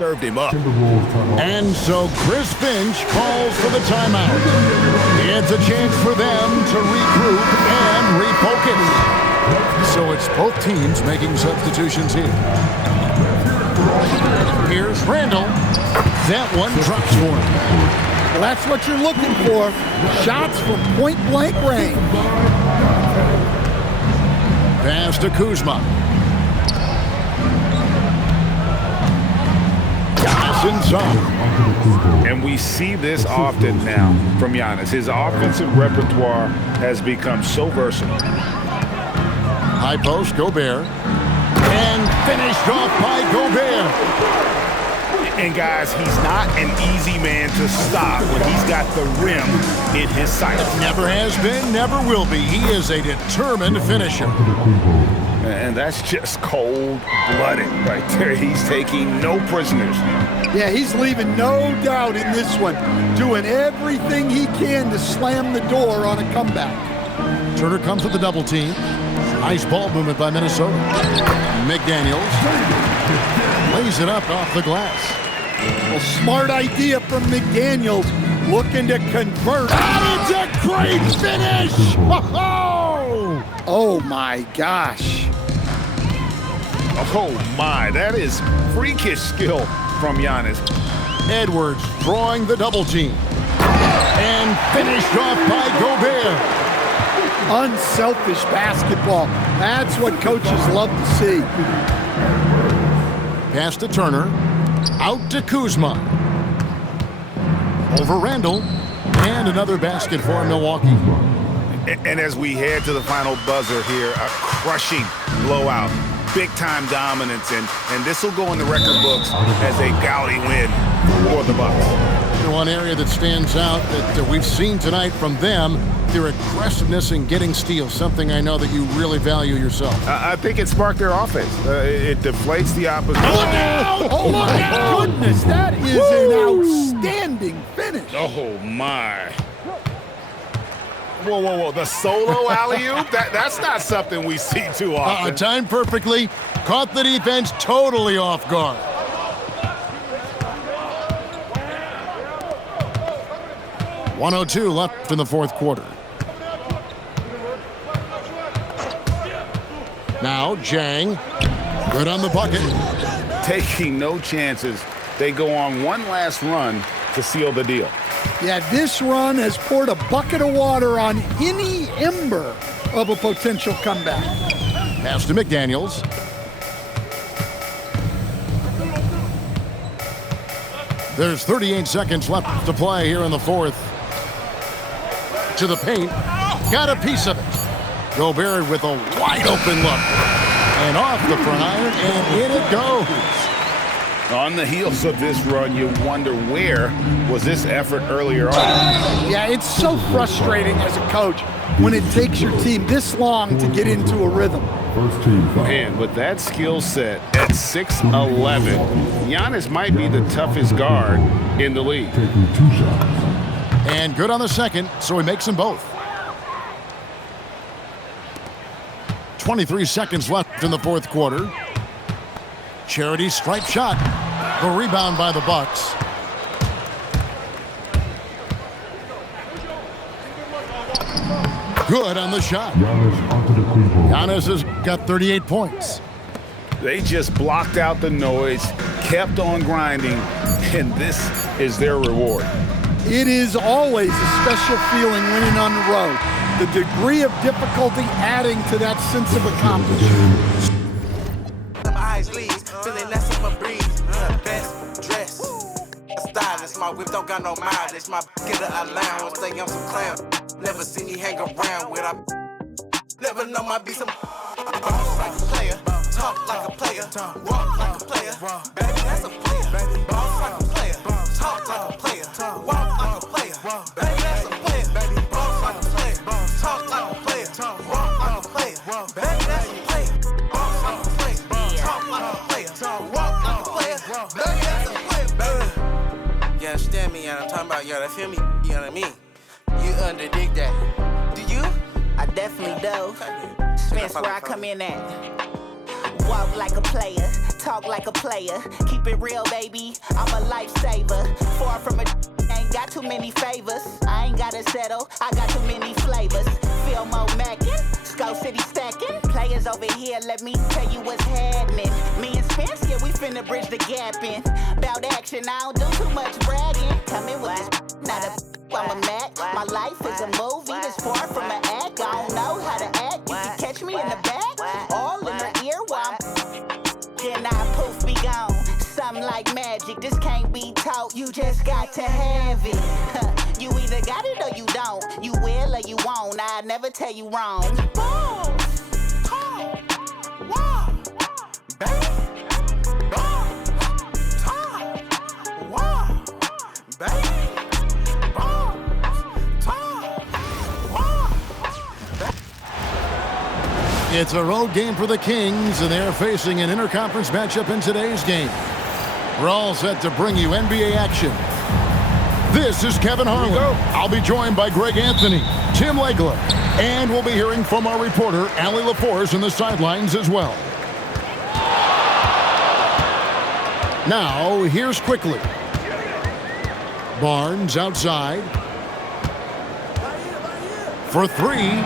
served him up. And so Chris Finch calls for the timeout. It's a chance for them to regroup and refocus. So it's both teams making substitutions here. Here's Randall. That one drops for him. Well, that's what you're looking for. Shots from point-blank range. Pass to Kuzma. Giannis in zone. And we see this often now from Giannis. His offensive repertoire has become so versatile. High post, Gobert. And finished off by Gobert. And guys, he's not an easy man to stop when he's got the rim in his sights. Never has been, never will be. He is a determined finisher. And that's just cold-blooded right there. He's taking no prisoners. Yeah, he's leaving no doubt in this one. Doing everything he can to slam the door on a comeback. Turner comes with the double team. Nice ball movement by Minnesota. McDaniels lays it up off the glass. A smart idea from McDaniels, looking to convert. And it's a great finish! Oh my gosh. Oh my, that is freakish skill from Giannis. Edwards drawing the double team. And finished off by Gobert. Unselfish basketball. That's what coaches love to see. Pass to Turner. Out to Kuzma. Over Randall. And another basket for Milwaukee. And as we head to the final buzzer here, a crushing blowout. Big-time dominance, and this will go in the record books as a gaudy win for the Bucks. One area that stands out that we've seen tonight from them, their aggressiveness in getting steals, something I know that you really value yourself. I think it sparked their offense. It deflates the opposition. Oh my goodness, that is an outstanding finish. Oh my. Whoa. The solo alley-oop? That's not something we see too often. Timed perfectly. Caught the defense totally off guard. .102 left in the fourth quarter. Now Jang. Good on the bucket. Taking no chances. They go on one last run to seal the deal. Yeah, this run has poured a bucket of water on any ember of a potential comeback. Pass to McDaniels. There's 38 seconds left to play here in the fourth. To the paint. Got a piece of it. Gobert with a wide open look. And off the front iron, and in it goes. On the heels of this run, you wonder where was this effort earlier on. Yeah, it's so frustrating as a coach when it takes your team this long to get into a rhythm. And with that skill set at 6'11", Giannis might be the toughest guard in the league. And good on the second, so he makes them both. 23 seconds left in the fourth quarter. Charity stripe shot. The rebound by the Bucks. Good on the shot. Giannis has got 38 points. They just blocked out the noise, kept on grinding, and this is their reward. It is always a special feeling winning on the road. The degree of difficulty adding to that sense of accomplishment. My whip don't got no mileage. My get a allowance. Say I'm some clown. Never see me hang around with never know my be some boss like a player, talk like a player, walk like a player. Baby, that's a player. Boss like a player, talk like a player, walk like a player. Baby, that's a player. Boss like a player, talk like a player, walk like a player. Baby, that's a player. Boss like a player, talk like a player, walk like a player. Baby, that's a player. Baby. You understand me? I'm talking about, that feel me? You know what I mean? You underdig that. Do you? I definitely do. That's where I come in at. Walk like a player, talk like a player. Keep it real, baby. I'm a lifesaver. Far from a ain't got too many favors. I ain't gotta settle. I got too many flavors. Feel more mackin'. Skull City stacking. Players over here, let me tell you what's happening. Me and Spence, yeah, we finna bridge the gap in. Bout action, I don't do too much bragging. Coming with this, not a I'm a Mac. My life is a movie that's far from an act. I don't know how to act. You can catch me in the back, all in the ear while I'm then I poof be gone. Something like magic, this can't be taught. You just got to have it. You either got it or you don't. You will or you won't. I never tell you wrong. Boom. Wow. Baby. Boom. Wow. Baby. It's a road game for the Kings, and they're facing an interconference matchup in today's game. We're all set to bring you NBA action. This is Kevin Harlan. I'll be joined by Greg Anthony, Tim Legler, and we'll be hearing from our reporter, Allie LaForce, in the sidelines as well. Now, here's Quickly. Barnes outside. For three.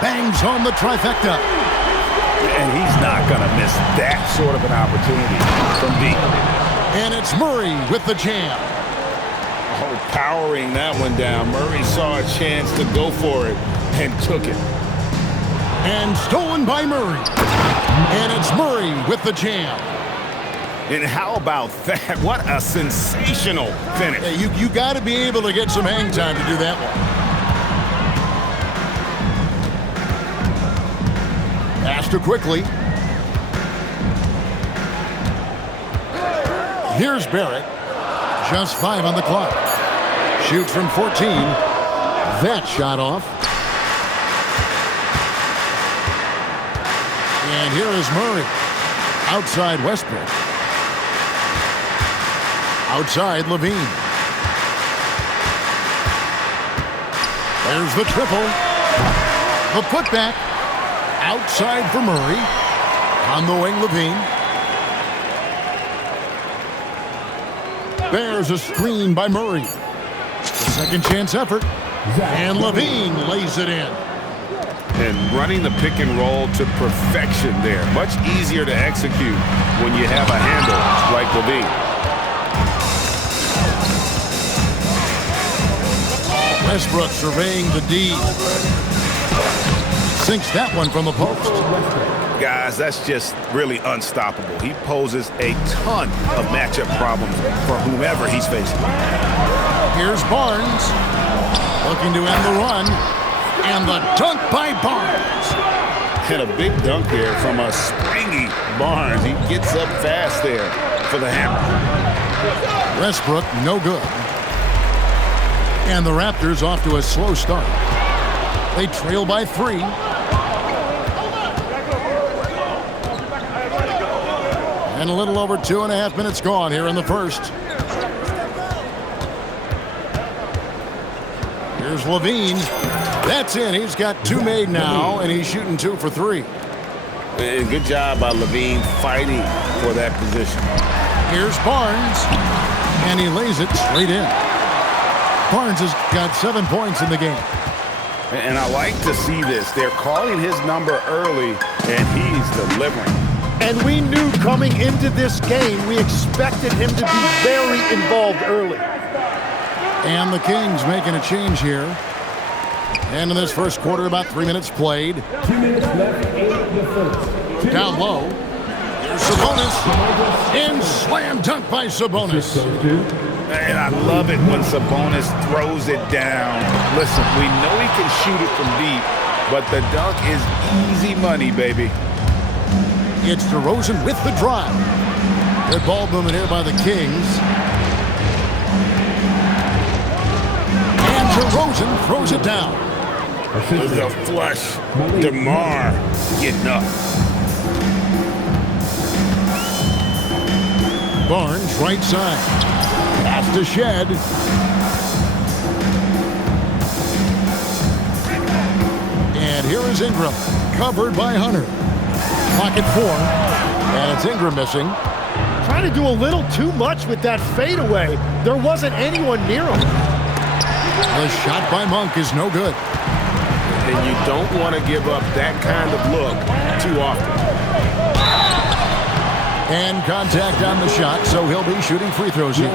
Bangs home the trifecta. And he's not going to miss that sort of an opportunity from deep. And it's Murray with the jam. Oh, powering that one down. Murray saw a chance to go for it and took it. And stolen by Murray. And it's Murray with the jam. And how about that? What a sensational finish. Hey, you got to be able to get some hang time to do that one. Pass to Quickly. Here's Barrett. Just 5 on the clock. Shoots from 14. That shot off. And here is Murray. Outside Westbrook. Outside Levine. There's the triple. The putback. Outside for Murray. On the wing, Levine. There's a screen by Murray. The second chance effort. And Levine lays it in. And running the pick and roll to perfection there. Much easier to execute when you have a handle like Levine. Westbrook surveying the D. Sinks that one from the post. Guys, that's just really unstoppable. He poses a ton of matchup problems for whomever he's facing. Here's Barnes. Looking to end the run. And the dunk by Barnes. And a big dunk there from a springy Barnes. He gets up fast there for the hammer. Westbrook, no good. And the Raptors off to a slow start. They trail by 3. And a little over 2.5 minutes gone here in the first. Here's Levine. That's in. He's got 2 made now, and he's shooting 2 for 3. And good job by Levine fighting for that position. Here's Barnes, and he lays it straight in. Barnes has got 7 points in the game. And I like to see this. They're calling his number early, and he's delivering. And we knew coming into this game, we expected him to be very involved early. And the Kings making a change here. And in this first quarter, about 3 minutes played. 2 minutes left in the first. Down low. Here's Sabonis. And slam dunk by Sabonis. And I love it when Sabonis throws it down. Listen, we know he can shoot it from deep, but the dunk is easy money, baby. It's DeRozan with the drive. Good ball movement here by the Kings. And DeRozan throws it down. The flush. DeMar getting up. Barnes right side. Pass to Shed. And here is Ingram. Covered by Hunter. Clock at 4. And it's Ingram missing. Trying to do a little too much with that fadeaway. There wasn't anyone near him. The shot by Monk is no good. And you don't want to give up that kind of look too often. And contact on the shot, so he'll be shooting free throws here.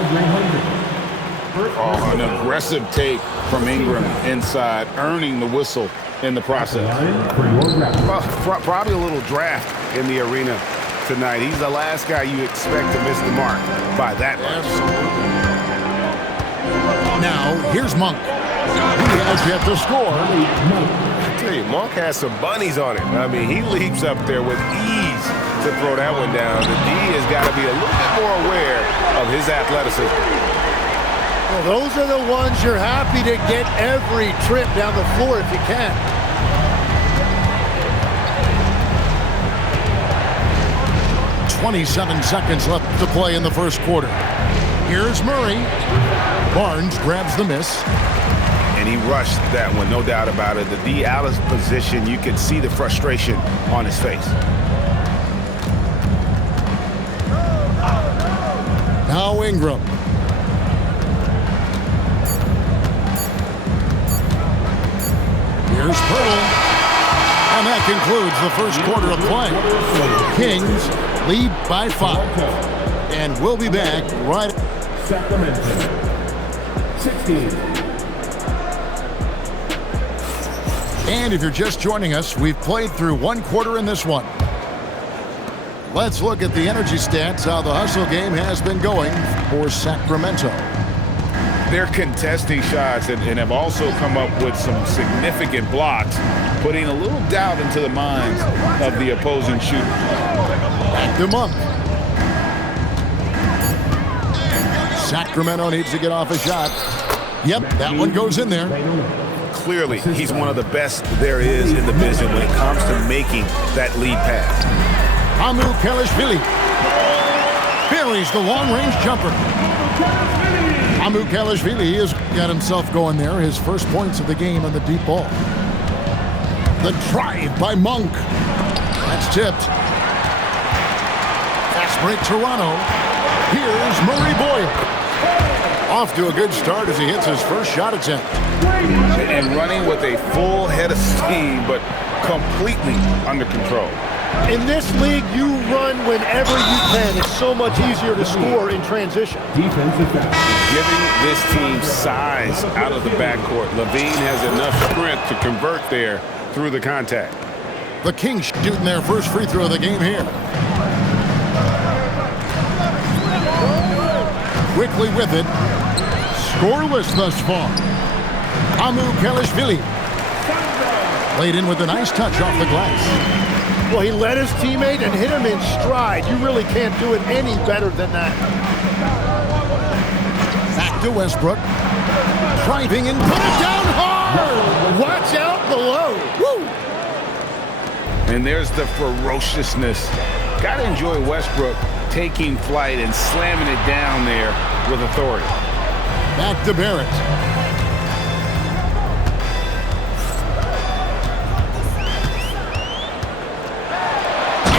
Oh, an aggressive take from Ingram inside, earning the whistle in the process. Well, probably a little draft in the arena tonight. He's the last guy you expect to miss the mark by that much. Now, here's Monk. He has yet to score. I tell you, Monk has some bunnies on him. I mean, he leaps up there with ease to throw that one down. The D has got to be a little bit more aware of his athleticism. Well, those are the ones you're happy to get every trip down the floor if you can. .27 seconds left to play in the first quarter. Here's Murray. Barnes grabs the miss. And he rushed that one, no doubt about it. The D out of position, you could see the frustration on his face. Now Ingram. Here's Pearl. And that concludes the first quarter of play. Kings lead by 5. And we'll be back right. Sacramento. 16. And if you're just joining us, we've played through one quarter in this one. Let's look at the energy stats, how the hustle game has been going for Sacramento. They're contesting shots and have also come up with some significant blocks, putting a little doubt into the minds of the opposing shooters. Back to Monk. Sacramento needs to get off a shot. Yep, that one goes in there. Clearly, he's one of the best there is in the business when it comes to making that lead pass. Amu Kelishvili buries the long-range jumper. Amu Kelishvili has got himself going there. His first points of the game on the deep ball. The drive by Monk. That's tipped. Fast break Toronto. Here's Murray Boyle. Off to a good start as he hits his first shot attempt. And running with a full head of steam, but completely under control. In this league, you run whenever you can. It's so much easier to score in transition. Defensive foul. Giving this team size out of the backcourt. Levine has enough strength to convert there through the contact. The Kings shooting their first free throw of the game here. Quickly with it. Scoreless thus far. Amu Kelishvili. Laid in with a nice touch off the glass. Well, he led his teammate and hit him in stride. You really can't do it any better than that. Back to Westbrook. Driving and put it down hard. Watch out below. Woo! And there's the ferociousness. Got to enjoy Westbrook taking flight and slamming it down there with authority. Back to Barrett.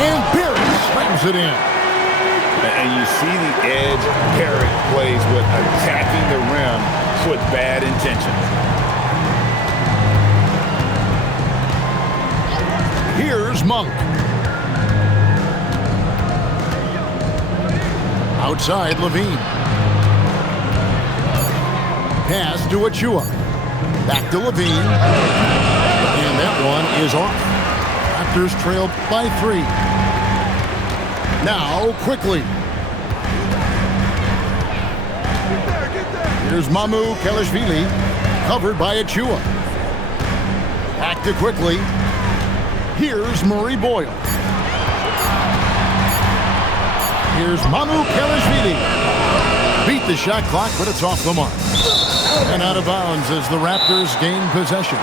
And Barrett slams it in. And you see the edge Barrett plays with, attacking the rim with bad intentions. Here's Monk. Outside, Levine. Pass to Achua. Back to Levine. And that one is off. Raptors trail by 3. Now, quickly. Here's Mamu Kelishvili. Covered by Achua. Back to quickly. Here's Murray Boyle. Here's Mamu Kelishvili. Beat the shot clock, but it's off the mark. And out of bounds as the Raptors gain possession.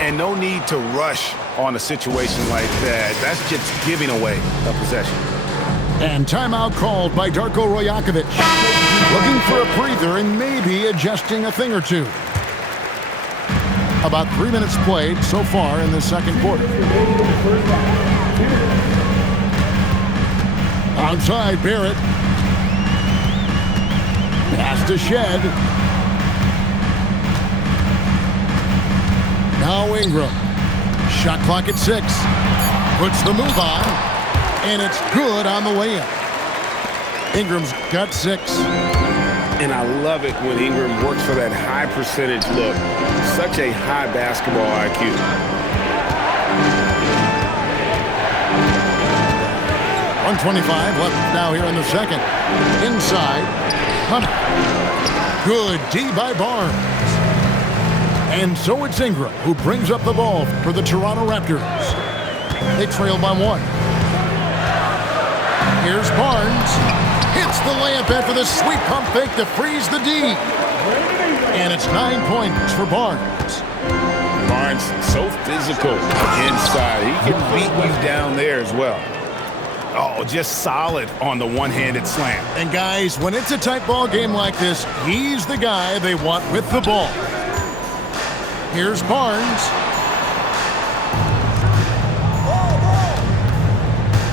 And no need to rush on a situation like that. That's just giving away a possession. And timeout called by Darko Rajakovic. Looking for a breather and maybe adjusting a thing or two. About 3 minutes played so far in the second quarter. Outside, Barrett. Pass to Shed. Now Ingram. Shot clock at 6. Puts the move on. And it's good on the layup. Ingram's got 6. And I love it when Ingram works for that high percentage look. Such a high basketball IQ. .125 left now here in the second. Inside. Hunter. Good D by Barnes. And so it's Ingram who brings up the ball for the Toronto Raptors. They trail by 1. Here's Barnes. Hits the layup after the sweet pump fake to freeze the D. And it's 9 points for Barnes. Barnes, so physical inside. He can beat you down there as well. Oh, just solid on the one-handed slam. And guys, when it's a tight ball game like this, he's the guy they want with the ball. Here's Barnes.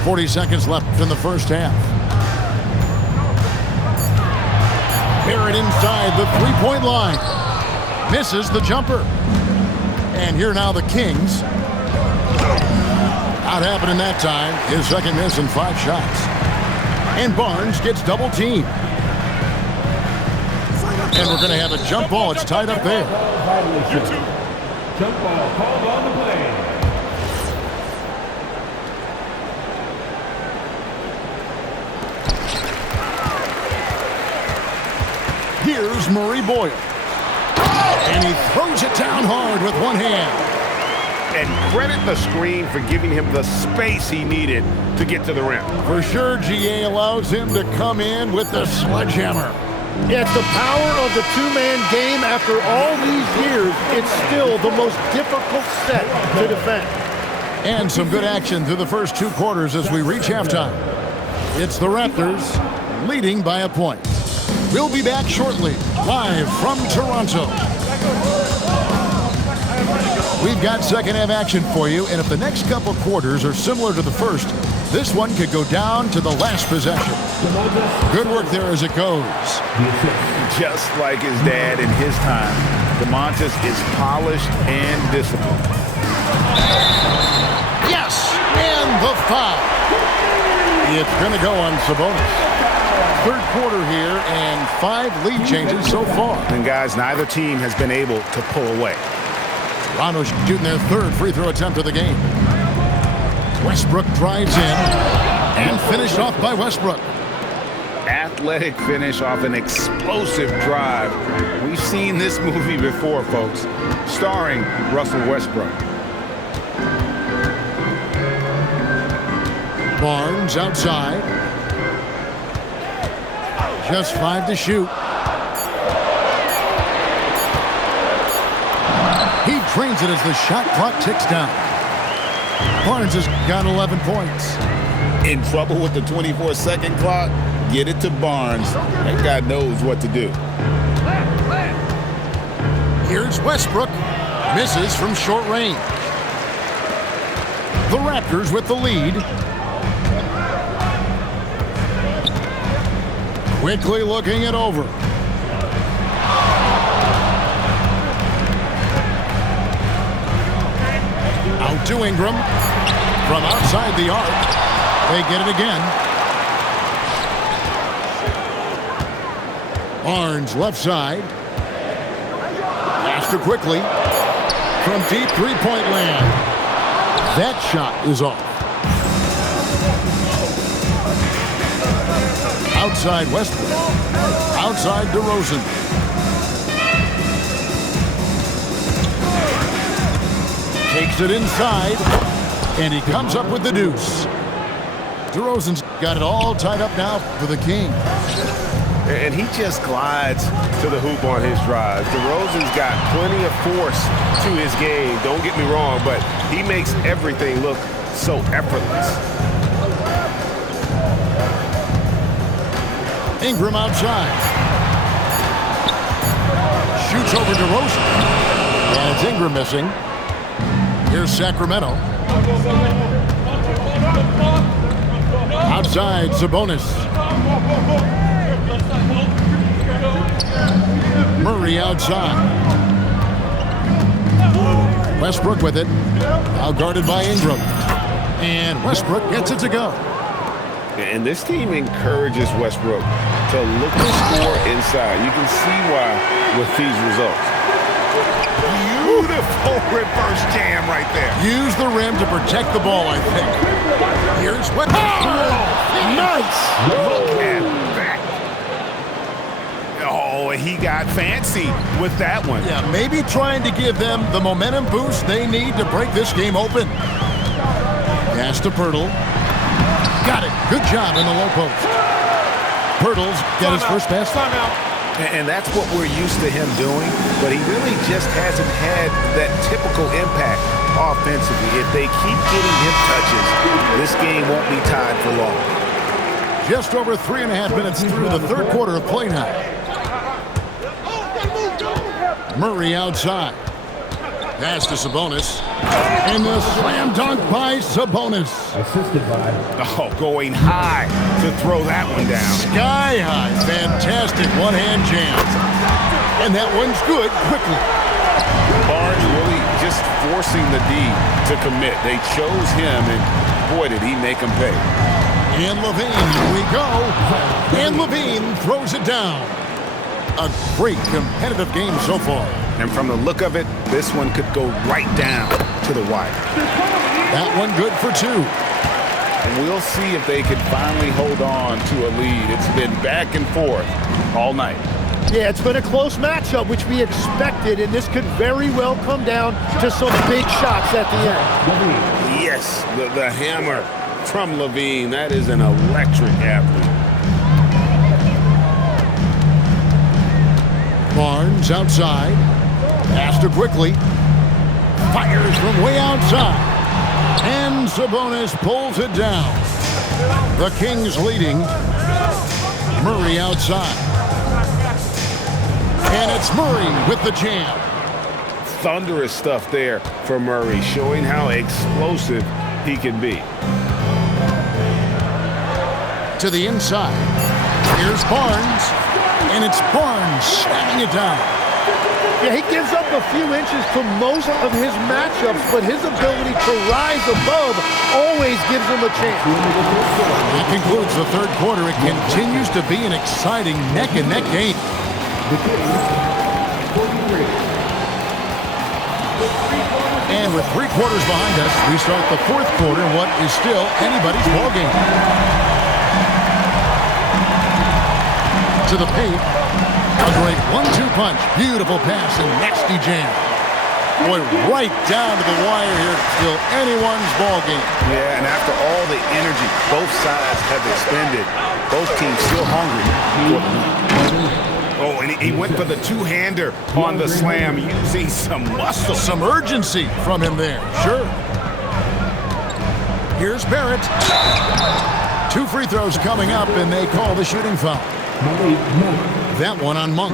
40 seconds left in the first half. Barrett inside the three-point line. Misses the jumper. And here now the Kings. Not happening that time. His second miss in 5 shots. And Barnes gets double teamed. And we're going to have a jump ball. It's tied up there. Jump ball called on the play. Here's Murray Boyle. And he throws it down hard with one hand. And credit the screen for giving him the space he needed to get to the rim. For sure, GA allows him to come in with the sledgehammer. It's the power of the two-man game. After all these years, it's still the most difficult set to defend. And some good action through the first 2 quarters as we reach halftime. It's the Raptors leading by a point. We'll be back shortly, live from Toronto. We've got second half action for you, and if the next couple quarters are similar to the first, this one could go down to the last possession. Good work there as it goes. Just like his dad in his time, DeMontis is polished and disciplined. Yes, and the foul. It's going to go on Sabonis. Third quarter here, and 5 lead changes so far. And guys, neither team has been able to pull away. Toronto shooting their third free throw attempt of the game. Westbrook drives in and finished off by Westbrook. Athletic finish off an explosive drive. We've seen this movie before, folks, starring Russell Westbrook. Barnes outside. Just 5 to shoot. He trains it as the shot clock ticks down. Barnes has got 11 points. In trouble with the 24-second clock? Get it to Barnes. That guy knows what to do. Here's Westbrook. Misses from short range. The Raptors with the lead. Quickly looking it over. Out to Ingram. From outside the arc. They get it again. Barnes left side. Pass to quickly. From deep three-point land. That shot is off. Outside Westbrook. Outside DeRozan. Takes it inside. And he comes up with the deuce. DeRozan's got it all tied up now for the Kings. And he just glides to the hoop on his drive. DeRozan's got plenty of force to his game. Don't get me wrong, but he makes everything look so effortless. Ingram outside. Shoots over DeRozan. And it's Ingram missing. Here's Sacramento. Outside, Sabonis. Murray outside. Westbrook with it. Now guarded by Ingram. And Westbrook gets it to go. And this team encourages Westbrook to look to score inside. You can see why with these results. Beautiful reverse jam right there. Use the rim to protect the ball, I think. Here's what. Nice! Look at that. Oh, he got fancy with that one. Yeah, maybe trying to give them the momentum boost they need to break this game open. Pass to Pirtle. Got it. Good job in the low post. Pirtle's got his first pass. And that's what we're used to him doing, but he really just hasn't had that typical impact offensively. If they keep getting him touches, this game won't be tied for long. Just over 3.5 minutes through the third quarter of play now. Murray outside. Pass to Sabonis. And the slam dunk by Sabonis. Assisted by. Oh, going high to throw that one down. Sky high. Fantastic one-hand jam. And that one's good quickly. Barnes really just forcing the D to commit. They chose him, and boy, did he make them pay. And Levine, here we go. And Levine throws it down. A great competitive game so far. And from the look of it, this one could go right down to the wire. That one good for 2. And we'll see if they can finally hold on to a lead. It's been back and forth all night. Yeah, it's been a close matchup, which we expected, and this could very well come down to some big shots at the end. Yes, the hammer from Levine. That is an electric athlete. Barnes outside. Pass to quickly. Fires from way outside. And Sabonis pulls it down. The Kings leading. Murray outside. And it's Murray with the jam. Thunderous stuff there for Murray, showing how explosive he can be. To the inside. Here's Barnes. And it's Barnes slamming it down. Yeah, he gives up a few inches to most of his matchups, but his ability to rise above always gives him a chance. That concludes the third quarter. It continues to be an exciting neck-and-neck game. And with 3 quarters behind us, we start the fourth quarter in what is still anybody's ballgame. To the paint. A great 1-2 punch. Beautiful pass and nasty jam. Boy, right down to the wire here. Still anyone's ballgame. Yeah, and after all the energy both sides have expended, both teams still hungry. Oh, and he went for the two-hander on the slam, using some muscle. Some urgency from him there. Sure. Here's Barrett. 2 free throws coming up, and they call the shooting foul. That one on Monk.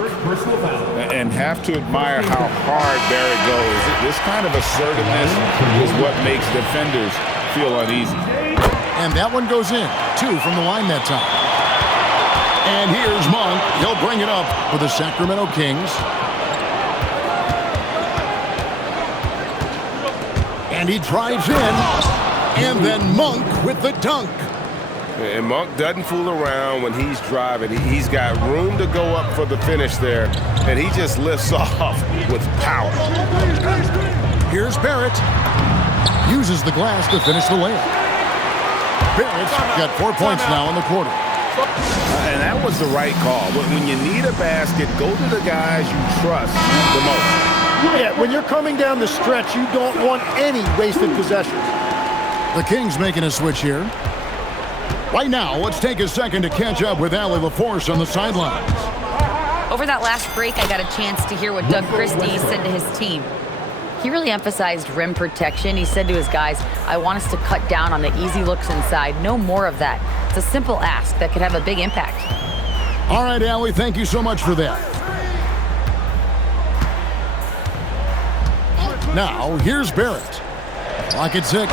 And have to admire how hard Barrett goes. This kind of assertiveness is what makes defenders feel uneasy. And that one goes in. 2 from the line that time. And here's Monk. He'll bring it up for the Sacramento Kings. And he drives in. And then Monk with the dunk. And Monk doesn't fool around when he's driving. He's got room to go up for the finish there, and he just lifts off with power. Here's Barrett. Uses the glass to finish the layup. Barrett's got 4 points now in the quarter. And that was the right call. When you need a basket, go to the guys you trust the most. Yeah, when you're coming down the stretch, you don't want any wasted possessions. The Kings making a switch here. Right now, let's take a second to catch up with Allie LaForce on the sidelines. Over that last break, I got a chance to hear what Doug Christie said to his team. He really emphasized rim protection. He said to his guys, I want us to cut down on the easy looks inside. No more of that. It's a simple ask that could have a big impact. All right, Allie, thank you so much for that. Now, here's Barrett. Clock at 6.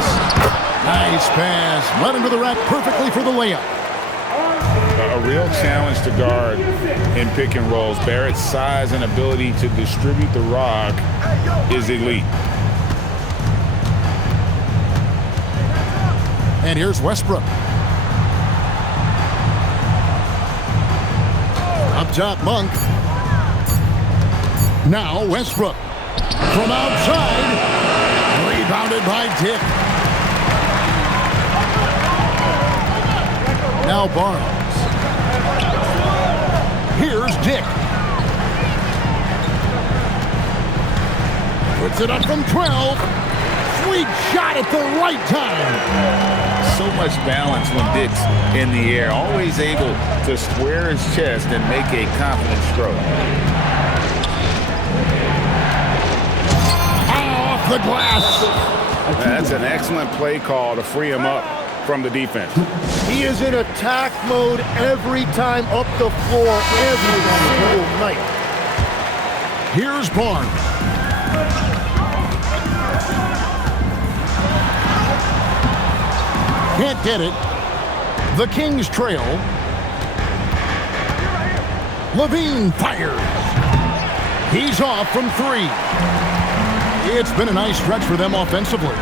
Nice pass. Led into the rack perfectly for the layup. A real challenge to guard in pick and rolls. Barrett's size and ability to distribute the rock is elite. And here's Westbrook. Up top, Monk. Now Westbrook. From outside. Rebounded by Dick. Now Barnes. Here's Dick. Puts it up from 12. Sweet shot at the right time. So much balance when Dick's in the air. Always able to square his chest and make a confident stroke. Off the glass. That's an excellent play call to free him up from the defense. He is in attack mode every time up the floor, every single night. Here's Barnes. Can't get it. The Kings trail. Levine fires. He's off from 3. It's been a nice stretch for them offensively.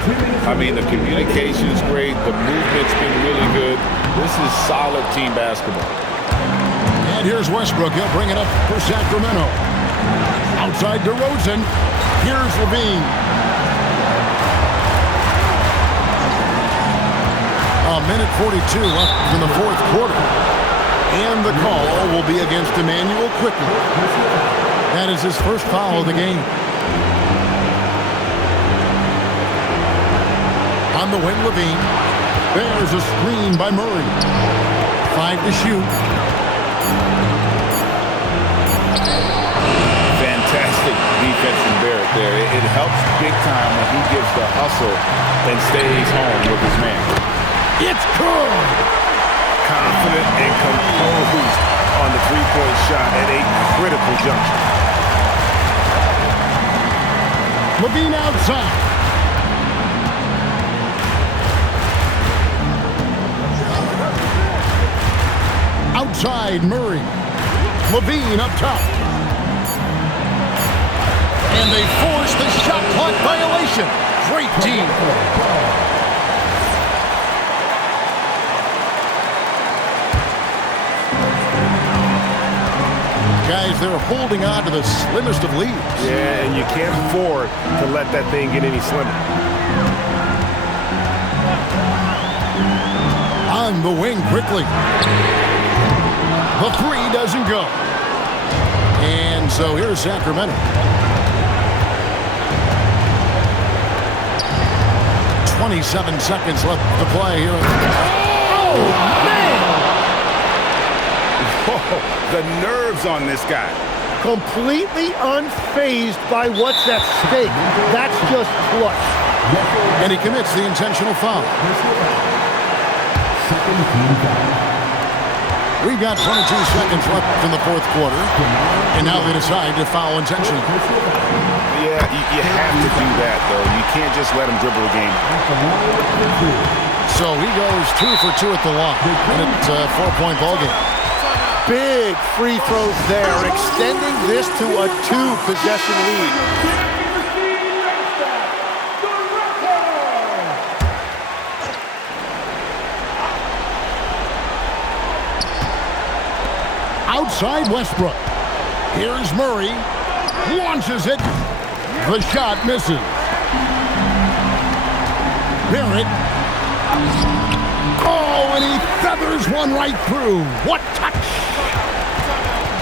I mean, the communication's great. The movement's been really good. This is solid team basketball. And here's Westbrook. He'll bring it up for Sacramento. Outside DeRozan. Here's Levine. A minute 42 left in the fourth quarter. And the call will be against Emmanuel Quickly. That is his first foul of the game. On the wing, Levine. There's a screen by Murray. 5 to shoot. Fantastic defense from Barrett there. It helps big time when he gives the hustle and stays home with his man. It's good. Confident and composed on the three-point shot at a critical juncture. Levine outside. Outside Murray. Levine up top. And they force the shot clock violation. Great team. Guys, they're holding on to the slimmest of leads. Yeah, and you can't afford to let that thing get any slimmer. On the wing quickly. The 3 doesn't go. And so here's Sacramento. 27 seconds left to play here. Oh, man! Whoa, the nerves on this guy. Completely unfazed by what's at stake. That's just clutch. And he commits the intentional foul. We've got 22 seconds left in the fourth quarter. And now they decide to foul intentionally. Yeah, you have to do that, though. You can't just let him dribble a game. So he goes 2 for 2 at the line. And it's a 4-point ball game. Big free throws there, extending this to a 2-possession lead. Outside Westbrook. Here's Murray. Launches it. The shot misses. Barrett. Oh, and he feathers one right through. What touch!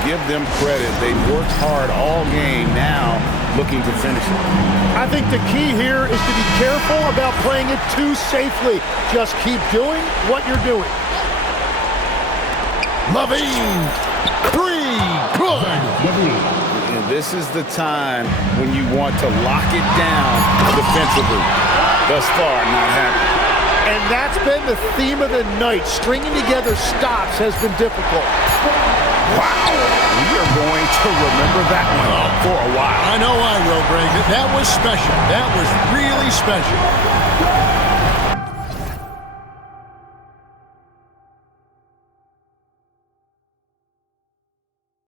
Give them credit. They've worked hard all game, now looking to finish it. I think the key here is to be careful about playing it too safely. Just keep doing what you're doing. Levine. 3. Good. And this is the time when you want to lock it down defensively. Thus far, not happening. And that's been the theme of the night. Stringing together stops has been difficult. Wow. We are going to remember that one for a while. I know I will, Greg. That was special. That was really special.